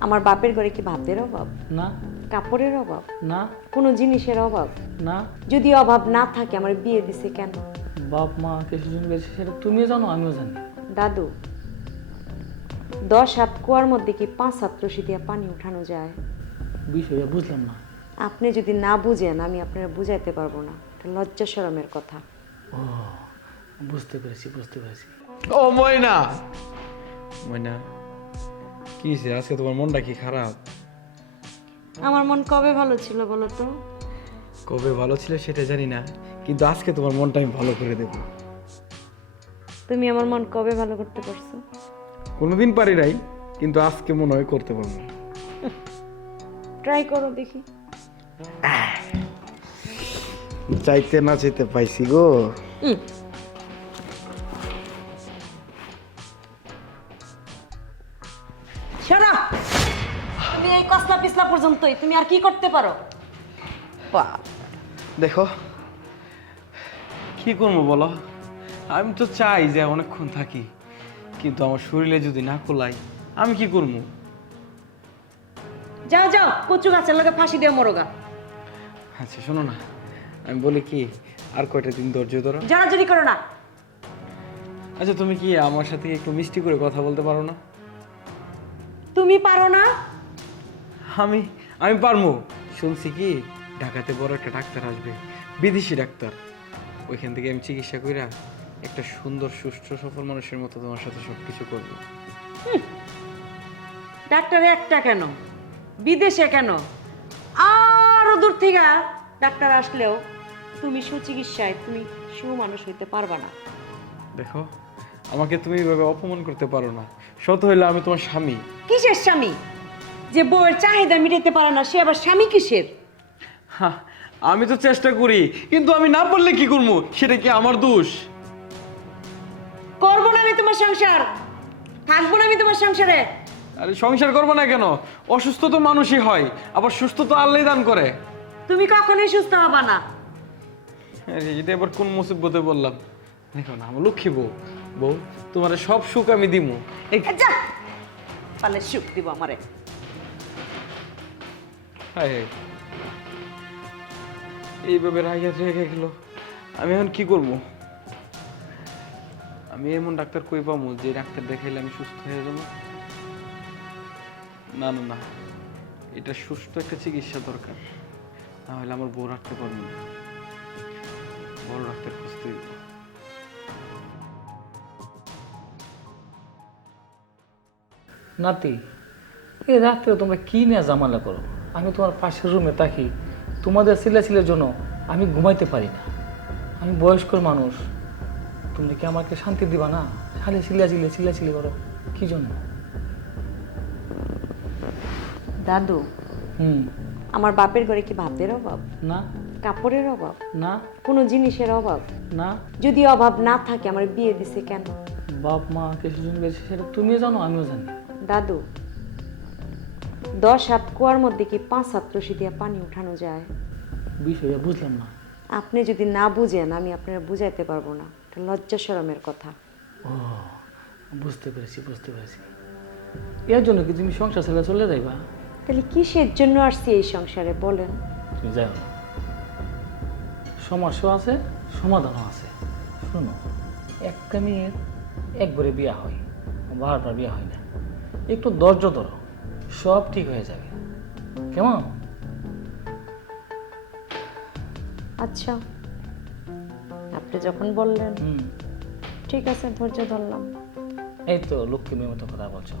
আমার বাপের ঘরে কি ভাতের অভাব? না। কাপড়ের অভাব? না। কোনো জিনিসের অভাব? না। যদি অভাব না থাকে আমার বিয়ে দিছে কেন? বাপ মা কিছু জন গেছে সেটা তুমিও জানো আমিও জানি। দাদু দশ হাত কুয়ার মধ্যে কি পাঁচ হাত রশি দিয়ে পানি উঠানো যায়? বিষয়টা বুঝলাম না। আপনি যদি না বুঝেন আমি আপনারা বুঝাইতে পারব না। এটা লজ্জা শরমের কথা। ও বুঝতে পেরেছি বুঝতে পেরেছি। ও ময়না! ময়না কি হয়েছে আজকে তোমার মনটা কি খারাপ? আমার মন কবে ভালো ছিল বলো তো? কবে ভালো ছিল সেটা জানি না কিন্তু আজকে তোমার মনটা আমি ভালো করে দেবো তুমি আমার মন কবে ভালো করতে পারছ? কোনোদিন পারি নাই কিন্তু আজকে মনে হয় করতে পারব। ট্রাই করো দেখি। চাইতে না চাইতে পাইছি গো। পর্যন্তই তুমি আর কি করতে পারো? দেখো কি করব বলো? আমি তো চাই যে অনেকক্ষণ থাকি কিন্তু আমার শরীরে যদি না কোলাই আমি কি করব? যাও যাও কচু গাছের লগে ফাঁসি দিয়ে মরোগা। আচ্ছা শোনো না আমি বলি কি আর কয়টা দিন ধৈর্য ধরো। জড়াজড়ি করো না। আচ্ছা তুমি কি আমার সাথে একটু মিষ্টি করে কথা বলতে পারো না? তুমি পারো না? আমি আমি পারব শুনছি কি ঢাকাতে বড় একটা ডাক্তার আসবে বিদেশি ডাক্তার। ওইখান থেকে আমি চিকিৎসা কইরা একটা সুন্দর সুস্থ সফল মানুষের মতো তোমার সাথে সব কিছু করব ডাক্তার একটা কেন? বিদেশে কেন? আরও দূর থেকে ডাক্তার আসলেও তুমি সুচিকিৎসায় তুমি সুমানুষ হইতে পারবা না। দেখো আমাকে তুমি এইভাবে অপমান করতে পারো না। সত হইলে আমি তোমার স্বামী। কিসের স্বামী? যে বউয়ের চাহিদা মিটাতে পারে না সে আবার স্বামী কিসের? আমি তো চেষ্টা করি কিন্তু আমি না পারলে কি করব? সেটা কি আমার দোষ? করব না আমি তোমার সংসার। থাকব না আমি তোমার সংসারে। আরে সংসার করব না কেন? অসুস্থ তো মানুষই হয় আবার সুস্থ তো আল্লাহ দান করে। তুমি কখনোই সুস্থ হবা না। আরে, এটা এবার কোন মুসিবতে বললাম? দেখো না আমার লক্ষ্মী বউ। বউ তোমার সব সুখ আমি দিমু। এই যা! পালে সুখ দিব আমারে। হায়। এইভাবে রাগিয়া রেখে গেল। আমি এখন কি করব? আমি এমন ডাক্তার কই পাবো যে ডাক্তার দেখাইলে আমি সুস্থ হয়ে যাব? না না না। এটা সুস্থ একটা চিকিৎসা দরকার। না হলে আমার বউ রাখতে পারব না। বড় ডাক্তার খুঁজতে নাতি, এই রাত্রে তোমরা কি নিয়ে জামালা করো? আমি তোমার পাশের রুমে থাকি। তোমাদের সিলেসিলের জন্য আমি ঘুমাইতে পারি না। আমি বয়স্ক মানুষ। তুমি কি আমাকে শান্তি দিবা না? খালি সিলা চিলে সিলা চিলে করো। কি জন্য? দাদু। হুম। আমার বাপের ঘরে কি ভাতের অভাব? না। কাপড়ের অভাব? না। কোনো জিনিসের অভাব? না। যদি অভাব না থাকে আমার বিয়ে দিছে কেন? বাপ মা কিছু জন গেছে সেটা তুমিও জানো আমিও জানি। দাদু দশ হাত কুয়ার মধ্যে কি পাঁচ হাত রশি দিয়ে পানি উঠানো যায়? বিষয়টা বুঝলাম না। আপনি যদি না বুঝেন আমি আপনারা বুঝাইতে পারব না। এটা লজ্জা শরমের কথা। ও বুঝতে পেরেছি বুঝতে পেরেছি। এর জন্য কি তুমি সংসার ছেলে চলে যাইবা? তাহলে কিসের জন্য আসছি এই সংসারে বলেন? তুমি যাও। না সমস্যা আছে সমাধানও আছে। শোনো একটা মেয়ের একবারে বিয়া হয় বারবার বিয়া হয় না। একটু ধৈর্য ধরো। সব ঠিক হয়ে যাবে। কেমন? আচ্ছা আপনি যখন বললেন ঠিক আছে ধৈর্য ধরলাম। এই তো লক্ষ্মী মেয়ের মতো কথা বলছো।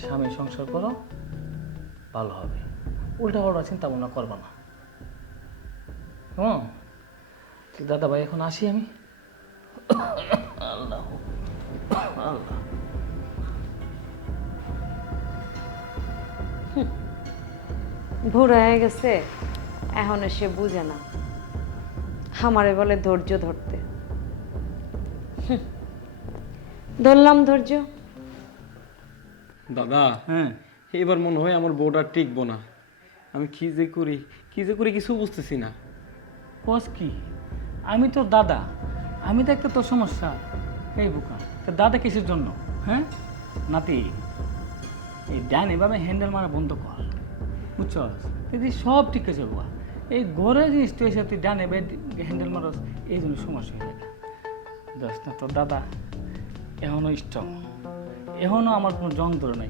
স্বামী সংসার করো ভালো হবে। উল্টা পাল্টা চিন্তা ভাবনা করব না। কেমন? দাদা ভাই এখন আসি আমি। আল্লাহ আল্লাহ। ভোর হয়ে গেছে এখন সে বুঝে না। আমারে বলে ধৈর্য ধরতে। ধরলাম ধৈর্য। দাদা হ্যাঁ। এবার মনে হয় আমার বউটা টিকবো না। আমি কি যে করি কি যে করি কিছু বুঝতেছি না। কস কি? আমি তোর দাদা। আমি তো একটা তোর সমস্যা। এই বুকা তোর দাদা কিসের জন্য? হ্যাঁ? নাতি। এই ডান এভাবে হ্যান্ডেল মারা বন্ধ কর। বুঝছ তুই সব ঠিক আছে বাবা এই ঘরে জিনিস তুই এসে তুই ডান এবার হ্যান্ডেল মারস এই জন্য সমস্যা হয়ে যাস না তোর দাদা এখনও স্ট্রং এখনও আমার কোনো জং ধরে নাই।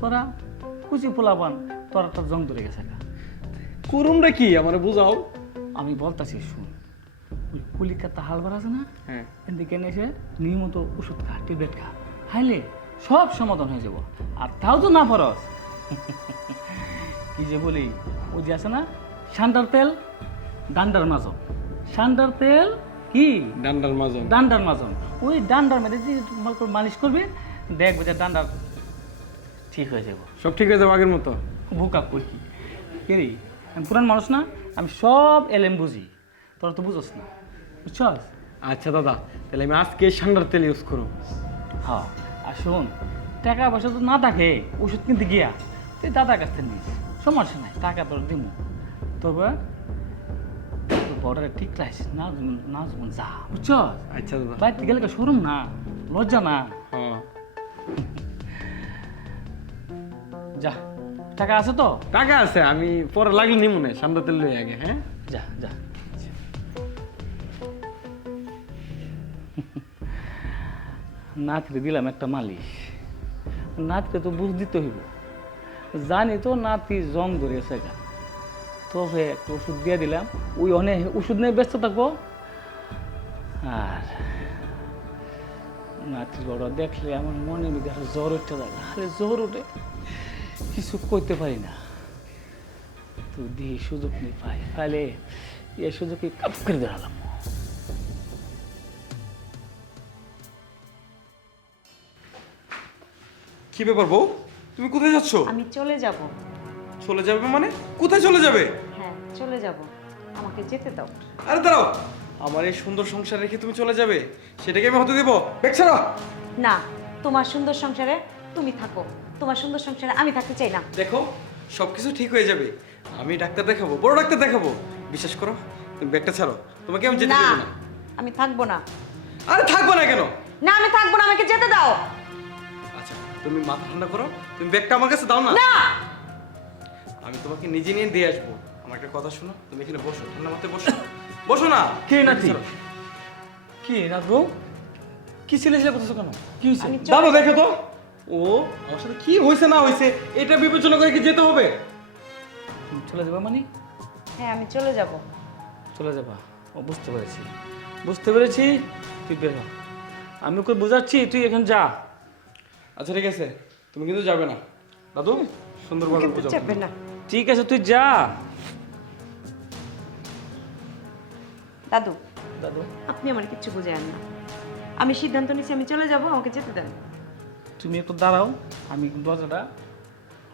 তোরা কুচি পোলাপান তোরা তোর জং ধরে গেছে গা। করুমটা কি? আমার বুঝাও। আমি বলতাছি শুন। ওই কলিকাতা হালবার আছে না? হ্যাঁ। এদিকে এসে নিয়মিত ওষুধ খা ট্যাবলেট খা। খাইলে সব সমাধান হয়ে যাব। আর তাও তো না ফরস কি যে বলি ওই যে আছে না সান্ডার তেল ডান্ডার মাজন। সান্ডার তেল কি? ডান্ডার মাজন। ডান্ডার মাজন। ওই ডান্ডার মধ্যে যে তোমার করে মালিশ করবে দেখবে যে ডান্ডার ঠিক হয়ে যাব। সব ঠিক হয়ে যাবে আগের মতো? বোকা কই? কি কে রে? আমি পুরান মানুষ না আমি সব এলএম বুঝি। তোরা তো বুঝোস না। বুঝছস? আচ্ছা দাদা তাহলে আমি আজকে সান্ডার তেল ইউজ করো হ্যাঁ। শোন টাকা পয়সা তো না থাকে ওষুধ কিনতে গিয়া তুই দাদার কাছ থেকে নিস সমস্যা নাই টাকা তোর দিমু। তবে বর্ডারে ঠিক রাখিস না না যেমন যা বুঝছ আচ্ছা দাদা। বাইরে গেলে সরম না? লজ্জা না? হ্যাঁ। যা টাকা আছে তো? টাকা আছে আমি পরে লাগলে নি মনে সান্ডার তেল লই আগে হ্যাঁ? যা যা। নাতিরে দিলাম একটা মালিশ। নাতিরে তো বুঝ দিতে হইব। জানি তো নাতি জং ধরেছে গা। তবে একটা ওষুধ দিয়ে দিলাম। ওই অনেক ওষুধ নিয়ে ব্যস্ত থাকব। আর নাতির বড় দেখলে আমার মনে মধ্যে জ্বর উঠতে থাকে আরে জ্বর উঠে কিছু করতে পারি না। তো দিয়ে সুযোগ নেই পাই পাইলে এই সুযোগকে কাপ করে দাঁড়ালাম। কি ব্যাপার বউ? তুমি কোথায় যাচ্ছ? আমি চলে যাব। চলে যাবে মানে? কোথায় চলে যাবে? হ্যাঁ চলে যাব। আমাকে যেতে দাও। আরে দাঁড়াও। আমার এই সুন্দর সংসার রেখে তুমি চলে যাবে? সেটাকে আমি হতে দেবো। ছাড়া। না তোমার সুন্দর সংসারে তুমি থাকো। তোমার সুন্দর সংসারে আমি থাকতে চাই না। দেখো সবকিছু ঠিক হয়ে যাবে। আমি ডাক্তার দেখাবো বড় ডাক্তার দেখাবো। বিশ্বাস করো তুমি ব্যাগটা ছাড়ো। তোমাকে আমি যেতে দেবো না। আমি থাকব না। আরে থাকব না কেন? না আমি থাকব না আমাকে যেতে দাও। তুমি মাথা ঠান্ডা করো তুমি ব্যাগটা আমার কাছে দাও না। না! আমি তোমাকে নিজে নিয়ে দিয়ে আসব। আমার একটা কথা শোনো তুমি এখানে বসো ঠান্ডা মাথায় বসো। বসো না! কে নাতি? ছাড়ো। কি না গো কি ছেলে ছেলে কথা কেন? কি হয়েছে? দাদা দেখো তো। ও আমার সাথে কি হয়েছে না হয়েছে এটা বিবেচনা করে কি যেতে হবে? চলে যাবা মানে? হ্যাঁ আমি চলে যাব। চলে যাবা। ও বুঝতে পেরেছি। বুঝতে পেরেছি? তুই বের হ। আমি ওকে বোঝাচ্ছি তুই এখন যা। আচ্ছা ঠিক আছে। তুমি কিন্তু যাবে না। দাদু সুন্দরভাবে কিন্তু বোঝাও চাপবে না। ঠিক আছে তুই যা। দাদু। দাদু। আপনি আমার কিচ্ছু বুঝেন না। আমি সিদ্ধান্ত নিচ্ছি আমি চলে যাব আমাকে যেতে দেন। তুমি একটু দাঁড়াও আমি দরজাটা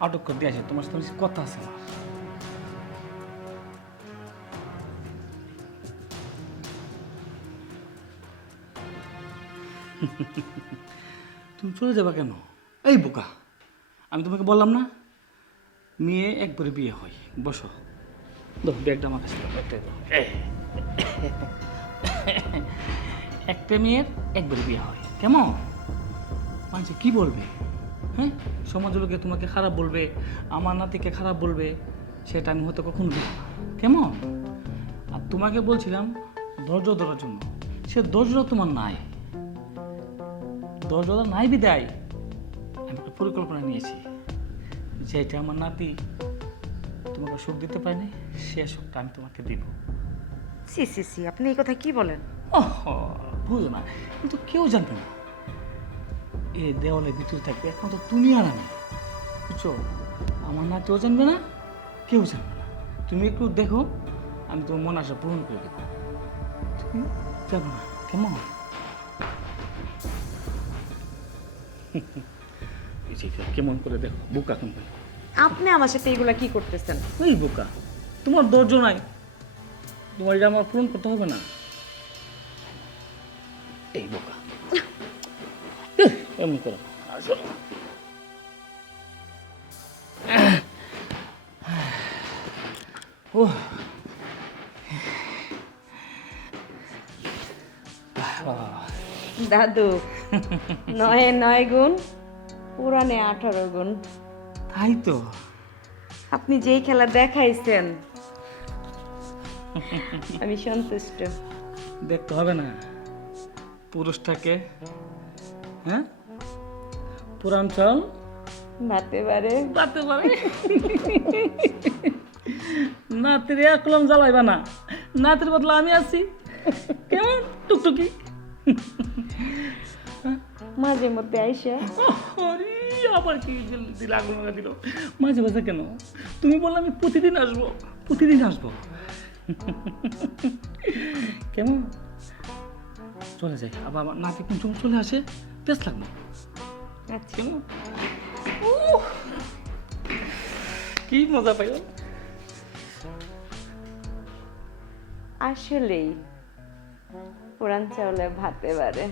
আটক করে দিয়ে আসি। তোমার সাথে কিছু কথা আছে আমার। তুমি চলে যাবা কেন? এই বোকা। আমি তোমাকে বললাম না? মেয়ে একবারে বিয়ে হয়। বসো। দো ব্যাগটা আমার কাছে। একটা মেয়ের একবারে বিয়ে হয়। কেমন? মানুষ কি বলবে? হ্যাঁ? সমাজ লোকে তোমাকে খারাপ বলবে আমার নাতিকে খারাপ বলবে সেটা আমি হয়তো কখনো দেবো কেমন? আর তোমাকে বলছিলাম ধৈর্য ধরার জন্য। সে ধৈর্য তোমার নাই। ধৈর্য নাই বিদায়। আমি একটা পরিকল্পনা নিয়েছি যে এটা আমার নাতি তোমাকে সুখ দিতে পারেনি সে সুখটা আমি তোমাকে দিব। সি সি সি আপনি এই কথা কি বলেন? ওহ বুঝো না কিন্তু কেউ জানবে না। এ দেওয়ালে ভিতরে থাকবে একমাত্র তুমি আর আমি। বুঝছ আমার না কেউ জানবে না কেউ জানবে না। তুমি একটু দেখো আমি তোমার মন আশা পূরণ করে দেবো। তুমি যাব না কেমন? কেমন করে দেখো বোকা কেমন আপনি আমার সাথে এগুলা কি করতেছেন? ওই বোকা তোমার ধৈর্য নাই। তোমার এটা আমার পূরণ করতে হবে না। এই বোকা। এমন করো। ও দাদু নয়ে নয় গুণ পুরানে আঠারো গুণ। আই তো। আপনি যেই খেলা দেখাইছেন আমি সন্তুষ্ট। দেখতে হবে না। পুরুষটাকে হ্যাঁ? পুরাঞ্চল ভাতে পারে। বাতে পারে। নাতির এক কলম জ্বালাইবা না। নাতির বদলা আমি আছি। কেমন? টুকটুকি। মাঝে মধ্যে আইসা। আরে, আবার কি দিল- আগুন লাগা দিল? মাঝে মাঝে কেন? তুমি বললে আমি প্রতিদিন আসব প্রতিদিন আসব। কেমন? চলে যাই। আবার আমার নাতি কুঞ্চুম চলে আসে? বেশ লাগবে আচ্ছা। কি মজা পাইল আসলেই পুরান চাউলে ভাতে পারে